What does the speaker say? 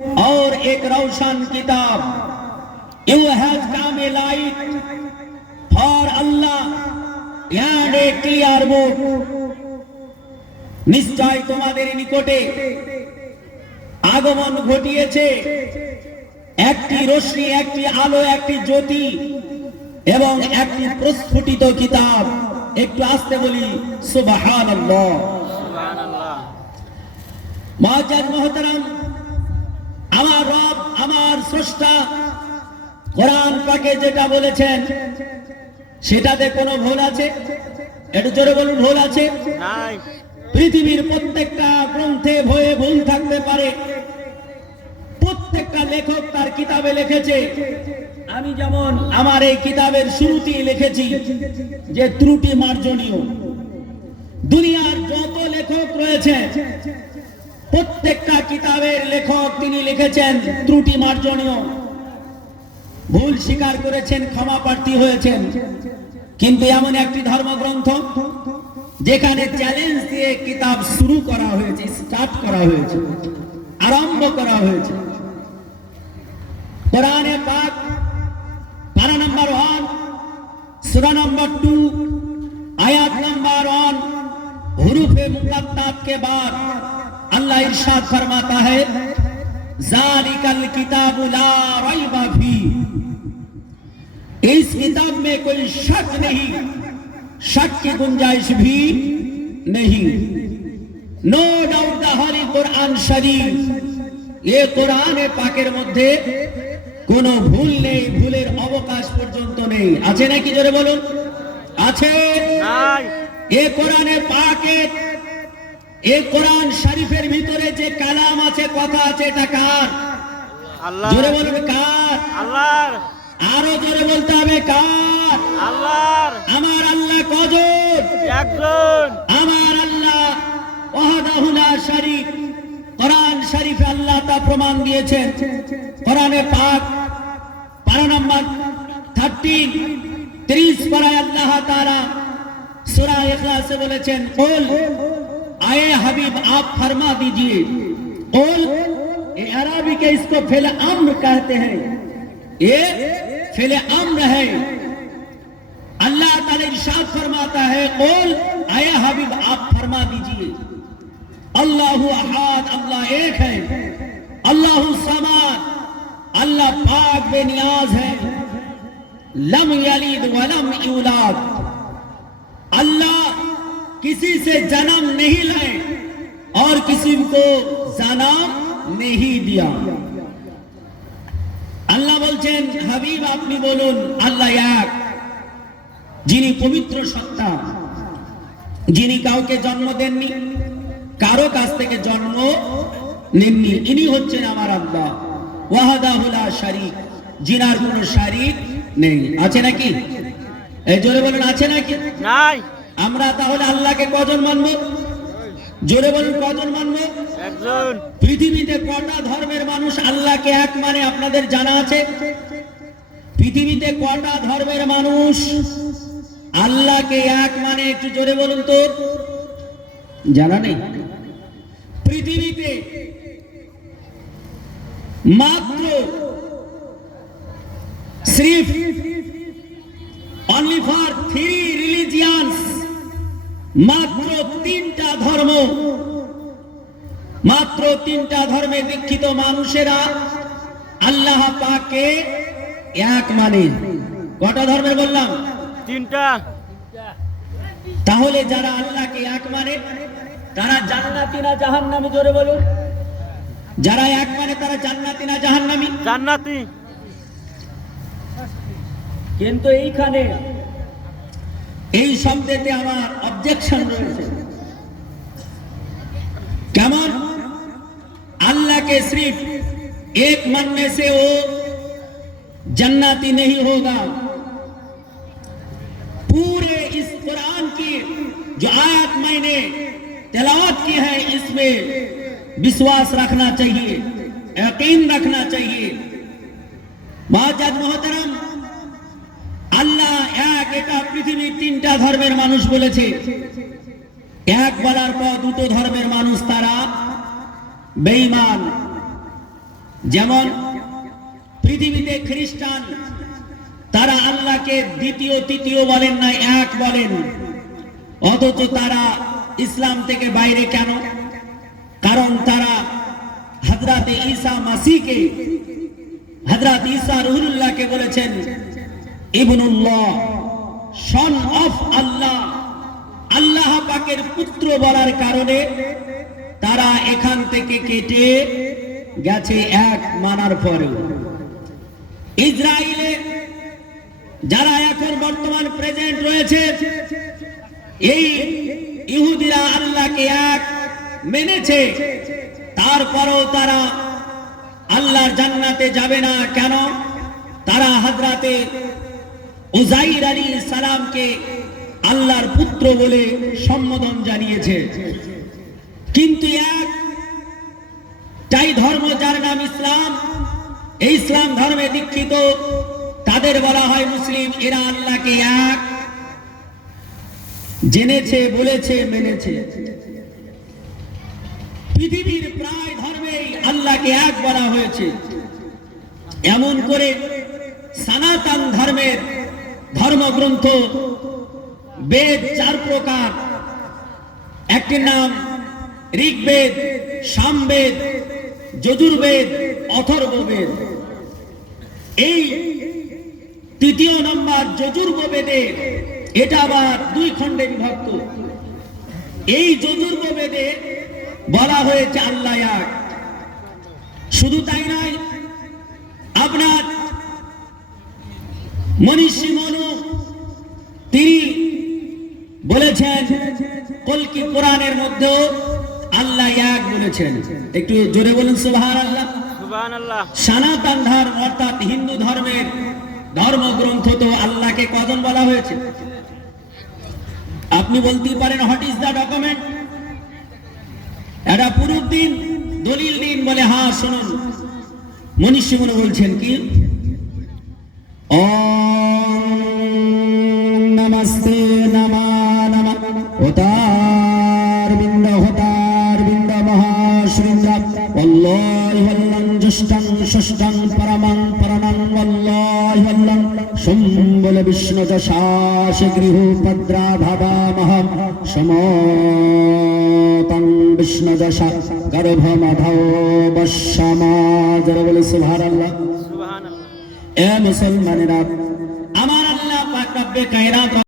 और एक रोशन किताब। You have come a light for Allah and a clear book. নিশ্চয় তোমাদের নিকটে আগমন ঘটিয়েছে একটি রশ্মি, একটি আলো, একটি জ্যোতি এবং একটি প্রস্ফুটিত কিতাব। একটু আস্তে বলি সুবহানাল্লাহ। সুবহানাল্লাহ। মুআজ্জাজ মুহতারাম, আমার রব, আমার স্রষ্টা কোরআন পাকে যেটা বলেছেন সেটাতে কোনো ভুল আছে? একটু জোরে বলুন, ভুল আছে? নাই। পৃথিবীর প্রত্যেকটা গ্রন্থে ভয়ে ভুল থাকতে পারে, প্রত্যেকটা লেখক তার কিতাবে লিখেছে। আমি যেমন আমার এই কিতাবের শুরুতেই লিখেছি যে ত্রুটি মার্জনীয়। দুনিয়ার যত লেখক রয়েছে প্রত্যেকটা কিতাবের লেখক তিনি লিখেছেন ত্রুটি মার্জনীয়, ভুল স্বীকার করেছেন, ক্ষমা প্রার্থী হয়েছেন। কিন্তু এমন একটি ধর্মগ্রন্থ যেখানে চ্যালেঞ্জ দিয়ে কিতাব শুরু করা হয়েছে, স্টার্ট করা হয়েছে, আরম্ভ করা হয়েছে। কোরআনে পাক পারা নাম্বার 1, সূরা নাম্বার 2, आयत नंबर 1, हुरूफे मुक़त्तात के बाद अल्लाह इरशाद फरमाता है ज़ालिकल किताबु ला रैब फी। इस किताब में कोई शक नहीं, शक की गुंजाइश भी नहीं। No doubt the holy Quran शरीफ, ये कुरान पाकेर मध्य কোনো ভুল নেই, ভুলের অবকাশ পর্যন্ত নেই। আছে নাকি জোরে বলুন? আছে নাই। এই কোরআনে পাকে, এই কোরআন শরীফের ভিতরে যে কালাম আছে, কথা আছে, এটা কার? আল্লাহ। জোরে বলুন, কার? আল্লাহর। আরো জোরে বলতে হবে, কার? আল্লাহর। আমার আল্লাহ কজন? একজন। আমার আল্লাহ ওয়াহদাহু লা শারীক। কোরআন শরীফে আল্লাহ তা প্রমাণ দিয়েছেন। কোরআনে পাক পারা নাম্বার 13, 30 পারায় আল্লাহ তাআলা সূরা ইখলাসে বলেছেন কুল आए हबीब आप फरमा दीजिए। कुल, ये अरबी के इसको फेले अम्र कहते हैं, ये फेले अम्र है। अल्लाह ताला इरशाद फरमाता है कुल आए हबीब आप फरमा दीजिए अल्लाहु अहद, अल्लाह एक है, अल्लाहु समाद, अल्लाह पाक बेनियाज है, लम यलिद वलम यूलाद, अल्लाह किसी से जन्म नहीं लाए और किसी को जन्म नहीं दिया। अल्लाह बोलছেন হাবিব আপনি বলুন আল্লাহ এক, যিনি পবিত্র সত্তা, যিনি কাউকে জন্ম দেননি, কারো কাছ থেকে জন্ম নেননি। ইনি হচ্ছেন আমার আল্লাহ ওয়াহদাহু লা শারীক, যিনার কোনো শরীক নেই। আছে নাকি? এই জোরে বলুন, আছে নাকি? নাই। আমরা তাহলে আল্লাহকে কজন মানব? জোরে বলুন, কজন মানব? একজন। পৃথিবীতে কটা ধর্মের মানুষ আল্লাহকে এক মানে আপনাদের জানা আছে? পৃথিবীতে কটা ধর্মের মানুষ আল্লাহকে এক মানে? একটু জোরে বলুন তো, জানা নেই? পৃথিবীতে মাত্র সির্ফ only for 3 religions, মাত্র 3টা ধর্ম, মাত্র 3টা ধর্মে দীক্ষিত মানুষেরা আল্লাহ পাককে এক মানে। কটা ধর্মের বললাম? 3টা। তাহলে যারা আল্লাহকে এক মানে তারা জান্নাতি না জাহান্নামী? জোরে বলুন। যারা এক মানে তারা জান্নাতি না জাহান্নামী? জান্নাতি। কিন্তু এইখানে এই শব্দেতে আমার অবজেকশন রয়েছে। কেমন? अल्लाह के सिर्फ एक मानने से वो जन्नती नहीं होगा। पूरे इस कुरान की जो आयत मैंने तिलावत की है इसमें विश्वास रखना चाहिए, यकीन रखना चाहिए। मुआज्जज मोहतरम, আল্লাহ এক, এটা পৃথিবীর 3টা ধর্মের মানুষ বলেছে। এক বলার পর 2টো ধর্মের মানুষ তারা বেঈমান। যেমন পৃথিবীতে খ্রিস্টান, তারা আল্লাহকে দ্বিতীয় তৃতীয় বলেন না, এক বলেন। অথচ তারা ইসলাম থেকে বাইরে কেন? কারণ তারা হযরত ঈসা মাসিহকে, হযরত ঈসা রুহুল্লাহকে বলেছেন ইবনুল্লাহ, সন অফ আল্লাহ, আল্লাহ পাকের পুত্র বলার কারণে তারা এখান থেকে কেটে গেছে এক মানার পরেও। ইসরায়েলে যারা এখন বর্তমান প্রেজেন্ট রয়েছে, এই ইহুদিরা আল্লাহকে এক মেনেছে, তারপরেও তারা আল্লাহর জান্নাতে যাবে না। কেন? তারা হযরতে উযাইর আলাইহিস সালামকে আল্লাহর পুত্র বলে সম্বোধন জানিয়েছে। কিন্তু একটাই ধর্ম যার নাম ইসলাম, এই ইসলাম ধর্মে দীক্ষিত তাদের বলা হয় মুসলিম। এরা আল্লাহকে এক জেনেছে, বলেছে, মেনেছে। পৃথিবীর প্রায় ধর্মেই আল্লাহকে এক বলা হয়েছে। এমন করে সনাতন ধর্মের ধর্মগ্রন্থ বেদ 4 প্রকার। একটির নাম ঋগ্বেদ, সামবেদ, যজুর্বেদ, অথর্ববেদ। এই তৃতীয় নম্বর যজুর্বেদে, এটা আবার 2 খণ্ডে বিভক্ত। এই যজুর্বেদে বলা হয়েছে আল্লাহ এক। শুধু তাই নয়, আপনার মনীষী মনু তিনি বলেছেন, কলকি পুরাণের মধ্যেও আল্লাহ এক বলেছেন। একটু জোরে বলুন সুবহানাল্লাহ। সুবহানাল্লাহ। সনাতন ধর্ম অর্থাৎ হিন্দু ধর্মের ধর্মগ্রন্থ তো আল্লাহকে কজন বলা হয়েছে? আপনি বলতেই পারেন হোয়াট ইজ দ্য ডকুমেন্ট? এটা প্রুফ দিন, দলিল দিন। বলে হ্যাঁ শুনুন, মনীষী মনে বলছেন কি, ওম নমস্তে নমা নমঃ হোতার বিন্দ মহাশৃঙ্গ ওয়াল্লাহি ওয়াল্লাম জষ্টং ষষ্ঠং পরমং পরমং ওয়াল্লাহি ওয়াল্লাম সম্বল বিষ্ণু যশাস গৃহ পদ্রা ভাবামহম সমতং বিষ্ণু যশা গর্ভ মাধব বশ্যমাজ। বলে সুবহানাল্লাহ। সুবহানাল্লাহ। এ মুসলমানেরা, আমার আল্লাহ পাক রব্বে কায়নাত